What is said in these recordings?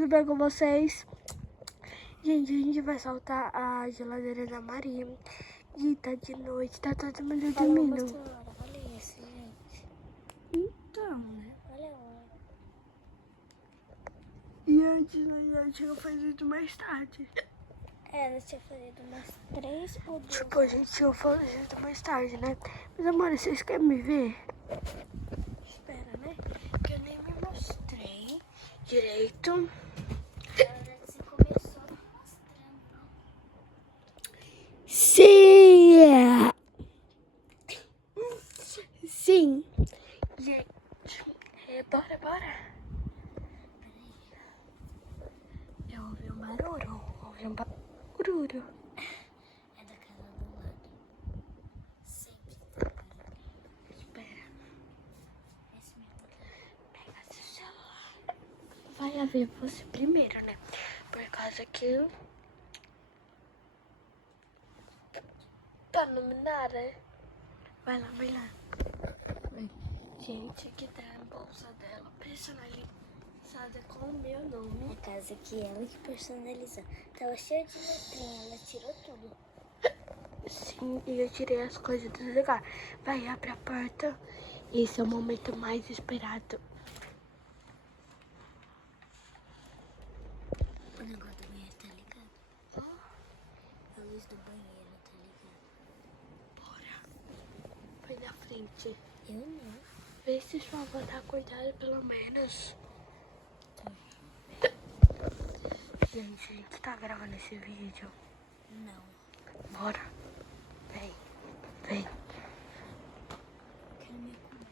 tudo bem com vocês? Gente, a gente vai soltar a geladeira da Maria. E tá de noite, tá todo mundo dormindo. Olha isso, gente. Então, né? Olha a hora. E antes nós já tinha feito mais tarde. Nós tinha feito umas 3 ou 2. Tipo, a gente tinha feito mais tarde, né? Mas, amor, vocês querem me ver? Espera, né? Que eu nem me mostrei direito. Na verdade, você começou mostrando, né? Sim! Sim! Gente, bora. Eu ouvi um barulho. É da casa do lado. Sempre tem barulho. Espera, Esse mesmo aqui. pega seu celular. Vai haver você primeiro, né? Por causa que tá iluminada, né? Vai lá. Vai. Gente, aqui tá a bolsa dela personalizada com o meu nome. A casa que ela que personalizou. Tava cheia de letrinha, ela tirou tudo. Sim, e eu tirei as coisas do lugar. Vai, abre a porta. Esse é o momento mais esperado. O negócio do banheiro tá ligado? A luz do banheiro tá ligada. Bora. Vai na frente. Eu não. Vê se sua avó tá acordada pelo menos. Gente, a gente tá gravando esse vídeo. Não. Bora. Vem. Eu quero me comer.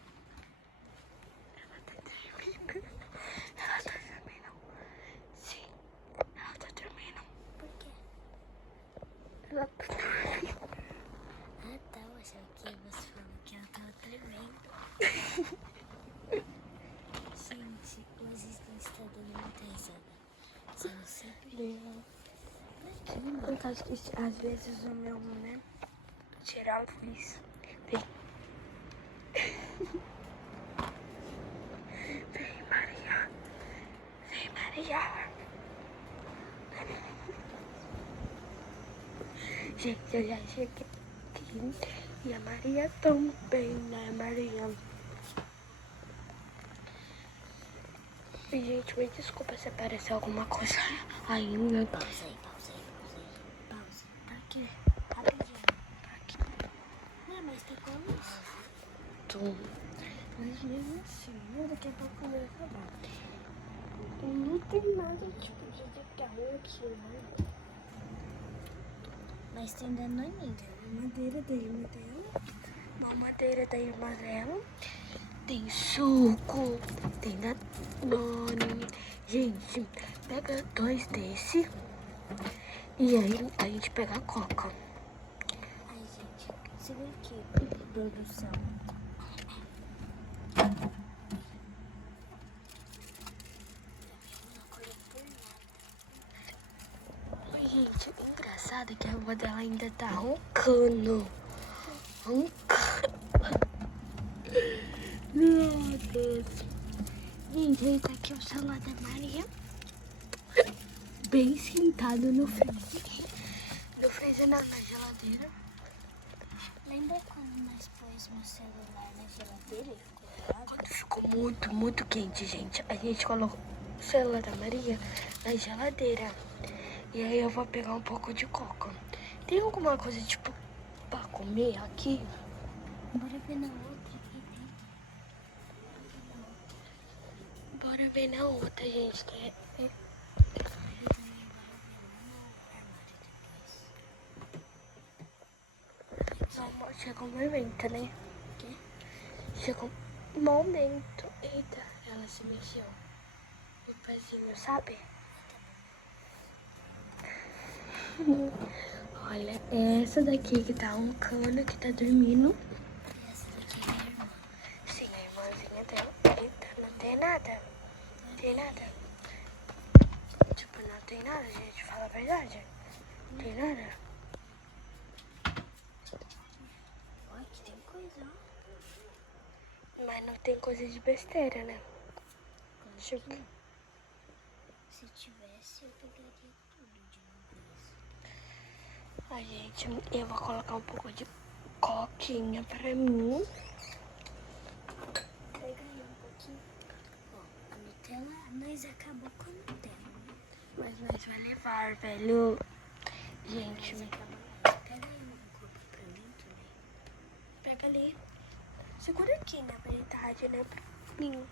Ela tá dormindo. Ela tá dormindo. Sim, ela tá dormindo. Por quê? Ela tá dormindo. Ah, tá. Eu achava que você falou que ela tava tremendo. Gente, o assistente está dando muita risada. Você não sempre. Por causa que às vezes o meu, né? Tirar a luz. Vem. Vem, Maria. Gente, eu já cheguei aqui. E a Maria também, né, Maria? E, gente, me desculpa se aparecer alguma coisa ainda. Pausa aí. Pausa. Pra quê? Rapidinho. Pra quê? Não, mas tem como isso? Mas mesmo assim, né, daqui a pouco vai acabar. E não tem nada tipo de carro aqui, né? Mas tem danoninho. Madeira da irmã dela. Uma madeira da irmã dela. Tem suco. Tem Danone. Gente, pega 2 desse. E aí a gente pega a coca. Ai, gente. Segura aqui, produção. Gente, engraçado que a avó dela ainda tá roncando. Meu Deus. Gente, aí tá aqui o celular da Maria. Bem sentado no freezer. No freezer não, na geladeira. Lembra quando nós pôs meu celular na geladeira e ficou gelado? Quando ficou muito quente, gente, a gente colocou o celular da Maria na geladeira. E aí eu vou pegar um pouco de coca. Tem alguma coisa, tipo, pra comer aqui? Bora ver na outra aqui, tem. Bora ver na outra, gente. Só chega um momento, né? O quê? Chegou um momento. Eita, ela se mexeu. O pezinho, sabe? Olha, essa daqui que tá roncando, que tá dormindo. E essa daqui é minha irmã. Sim, a irmãzinha dela. Eita, não tem nada. Tem nada. Tipo, não tem nada, gente. Fala a verdade. Não tem nada. Olha, aqui tem coisa, ó. Mas não tem coisa de besteira, né? Tipo, Se tivesse, eu pegaria tudo de uma vez. Ai, gente, eu vou colocar um pouco de coquinha pra mim. Pega aí um pouquinho. Ó, a Nutella, nós acabou com a Nutella, né? Mas nós vai levar, velho. Gente, Nós acabou mais. Pega aí um copo pra mim também. pega ali. Segura aqui, na verdade, né? Pra mim.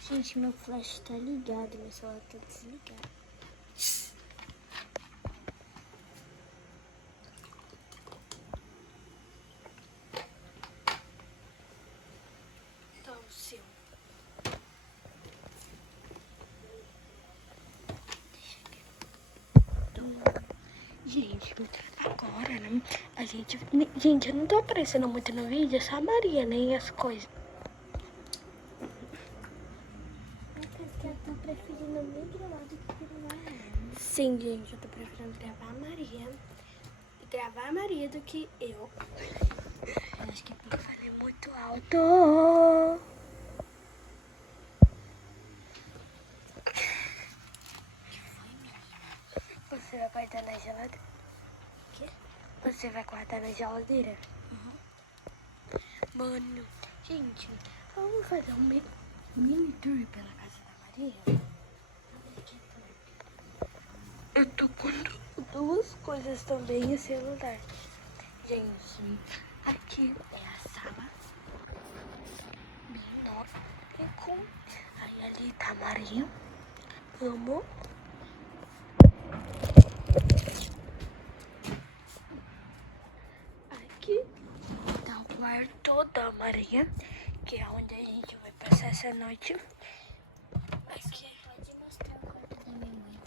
Gente, meu flash tá ligado, meu celular tá desligado. Então, seu. Gente, agora, né? A gente. Gente, eu não tô aparecendo muito no vídeo, é só a Maria, nem as coisas. Porque eu tô preferindo nem gravar do que gravar ela. Sim, gente, eu tô preferindo gravar a Maria. E gravar a Maria do que eu. Eu acho que é Eu falei muito alto. Você vai guardar na geladeira? quê? Você vai guardar na geladeira? Uhum. Mano, gente, vamos fazer um mini tour pela casa da Maria? Eu tô com duas coisas também no celular. Gente, aqui é a sala. Bem nova. Aí ali tá a Maria. Amo. Aqui tá o quarto da Maria, que é onde a gente vai passar essa noite. Aqui, Pode mostrar o quarto da minha mãe.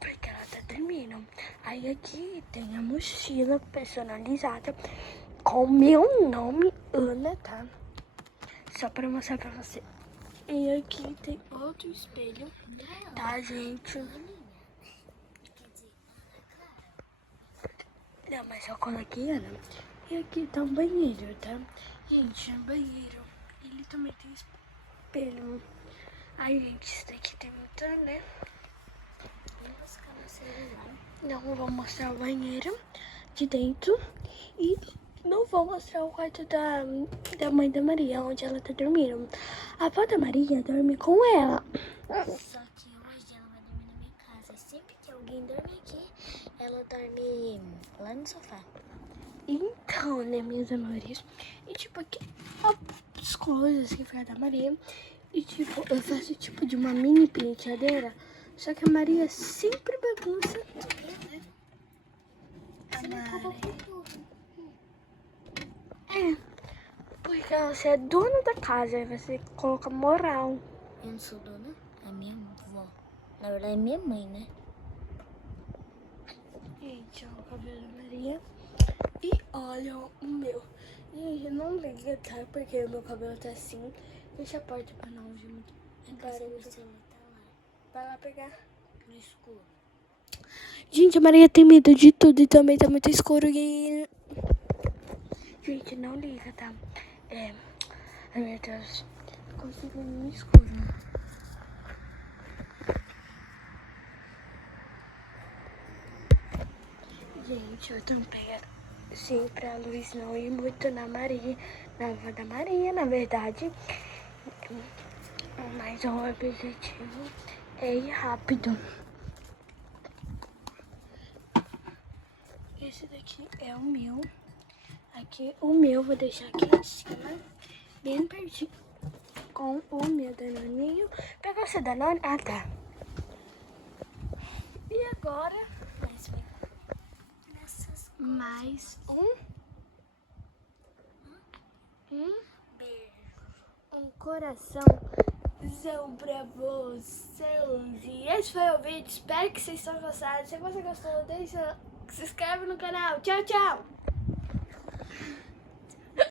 porque ela tá dormindo. Aí aqui tem a mochila personalizada com meu nome, Ana, tá? Só pra mostrar pra você. E aqui tem outro espelho, tá, gente? Quer dizer, Não, mas eu coloquei Ana. E aqui tá um banheiro, tá? Gente, um banheiro. Ele também tem espelho. Ai, gente, isso daqui tem muita, né? vou buscar no celular. Não vou mostrar o banheiro de dentro. E não vou mostrar o quarto da mãe da Maria, onde ela tá dormindo. A avó da Maria dorme com ela. Só que hoje ela vai dormir na minha casa. Sempre que alguém dorme aqui, ela dorme lá no sofá. Então, né, meus amores? E tipo, aqui as coisas que foi a da Maria. E tipo, eu faço tipo de uma mini penteadeira. Só que a Maria sempre bagunça tudo, né? Você não acabou com tudo. É, porque você é dona da casa, aí você coloca moral. Eu não sou dona, é minha avó. Na verdade, é minha mãe, né? Gente, olha o cabelo da Maria. E olha o meu. Gente, não liga, tá? Porque o meu cabelo tá assim. Deixa a porta pra não ouvir muito barulho. O celular tá lá, Vai lá pegar. no escuro. Gente, a Maria tem medo de tudo e também tá muito escuro. E... Gente, não liga, tá? Ai, meu Deus. Consigo no escuro. Gente, eu tampei assim pra luz não ir muito na Maria. Na avó da Maria, na verdade. Mas o objetivo é ir rápido. Esse daqui é o meu. Aqui o meu, vou deixar aqui em cima, bem pertinho com o meu danoninho. Pegou seu danone? Ah, tá. E agora, Nessas mais beijo. um coraçãozão pra vocês. E esse foi o vídeo. Espero que vocês tenham gostado. Se você gostou, deixa, se inscreve no canal. Tchau, tchau.